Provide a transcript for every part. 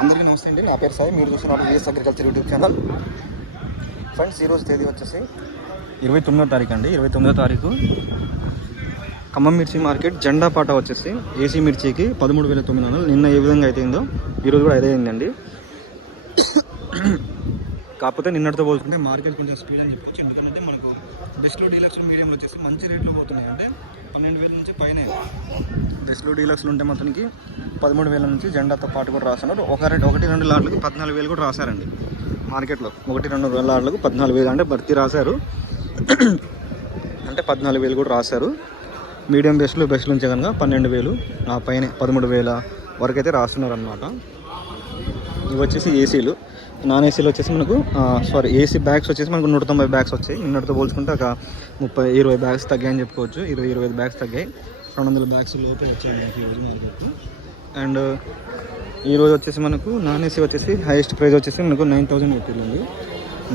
అందరికీ నమస్తే అండి. నా పేరు సాయి. మీరు చూస్తున్నారు VS agriculture YouTube channel. Friends ఈరోజు తేదీ వచ్చేసి ఇరవై తొమ్మిదో తారీఖు అండి. ఇరవై తొమ్మిదో తారీఖు ఖమ్మం మిర్చి మార్కెట్ జెండా పాట వచ్చేసి ఏసీ మిర్చికి పదమూడు వేల తొమ్మిది వందలు. నిన్న ఏ విధంగా అయితే అయిందో ఈరోజు కూడా అదే అయిందండి. కాకపోతే నిన్నటితో పోల్చుకుంటే మార్కెట్ కొంచెం స్పీడ్ అని చెప్పొచ్చు. ఎందుకంటే మనకు బెస్ట్లో డీలక్స్ మీడియంలో వచ్చేసి మంచి రేట్లో పోతున్నాయి. అంటే పన్నెండు వేల నుంచి పైన. బెస్ట్లో డీలక్స్లు ఉంటే మొత్తానికి పదమూడు వేల నుంచి జెండాతో పాటు కూడా రాస్తున్నారు. ఒక ఒకటి రెండు లాట్లకు పద్నాలుగు వేలు కూడా రాశారండి మార్కెట్లో. ఒకటి రెండు వేల లాట్లకు పద్నాలుగు వేలు. అంటే భర్తీ రాశారు. అంటే పద్నాలుగు వేలు కూడా రాశారు. మీడియం బేస్లు బెస్ట్లు ఉంచే కనుక పన్నెండు వేలు ఆ పైన పదమూడు వేల వరకు అయితే రాస్తున్నారు అనమాట ఇవి వచ్చేసి ఏసీలు. నాన్ ఏసీలు వచ్చేసి మనకు సారీ ఏసీ బ్యాగ్స్ వచ్చేసి మనకు నూట తొంభై బ్యాగ్స్ వచ్చాయి. నిన్నటితో పోల్చుకుంటే ఒక ముప్పై ఇరవై బ్యాగ్స్ తగ్గాయని చెప్పుకోవచ్చు. ఇరవై ఇరవై ఐదు బ్యాగ్స్ తగ్గాయి. రెండు వందల బ్యాగ్స్ లోపల వచ్చాయి మనకి ఈరోజు మార్కెట్ అండ్ ఈరోజు వచ్చేసి మనకు నాన్ ఏసీ వచ్చేసి హైయెస్ట్ ప్రైస్ వచ్చేసి మనకు నైన్ థౌసండ్ పెట్టిందండి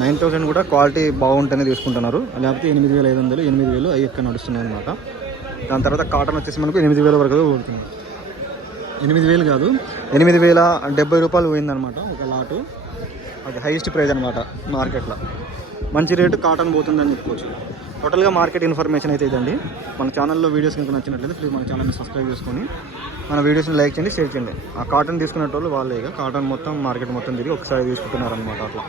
నైన్ థౌసండ్ కూడా క్వాలిటీ బాగుంటేనే తీసుకుంటున్నారు. లేకపోతే ఎనిమిది వేల ఐదు వందలు ఎనిమిది వేలు అవి ఎక్కడ నడుస్తున్నాయి అనమాట దాని తర్వాత కాటన్ వచ్చేసి మనకు ఎనిమిది వేల వరకు పోతుంది. ఎనిమిది వేలు కాదు. ఎనిమిది వేల డెబ్బై రూపాయలు పోయిందనమాట ఒక లాటు అది హైయెస్ట్ ప్రైస్ అనమాట మార్కెట్లో మంచి రేటు కాటన్ పోతుందని చెప్పుకోవచ్చు. టోటల్గా మార్కెట్ ఇన్ఫర్మేషన్ అయితే ఇదండి. మన ఛానల్లో వీడియోస్ కనుక నచ్చినట్లయితే ప్లీజ్ మన ఛానల్ని సబ్స్క్రైబ్ చేసుకొని మన వీడియోస్ని లైక్ చేయండి షేర్ చేయండి. ఆ కాటన్ తీసుకునేటోళ్ళు వాళ్ళే ఇక. కాటన్ మొత్తం మార్కెట్ మొత్తం తిరిగి ఒకసారి తీసుకుంటున్నారు అనమాట అట్లా.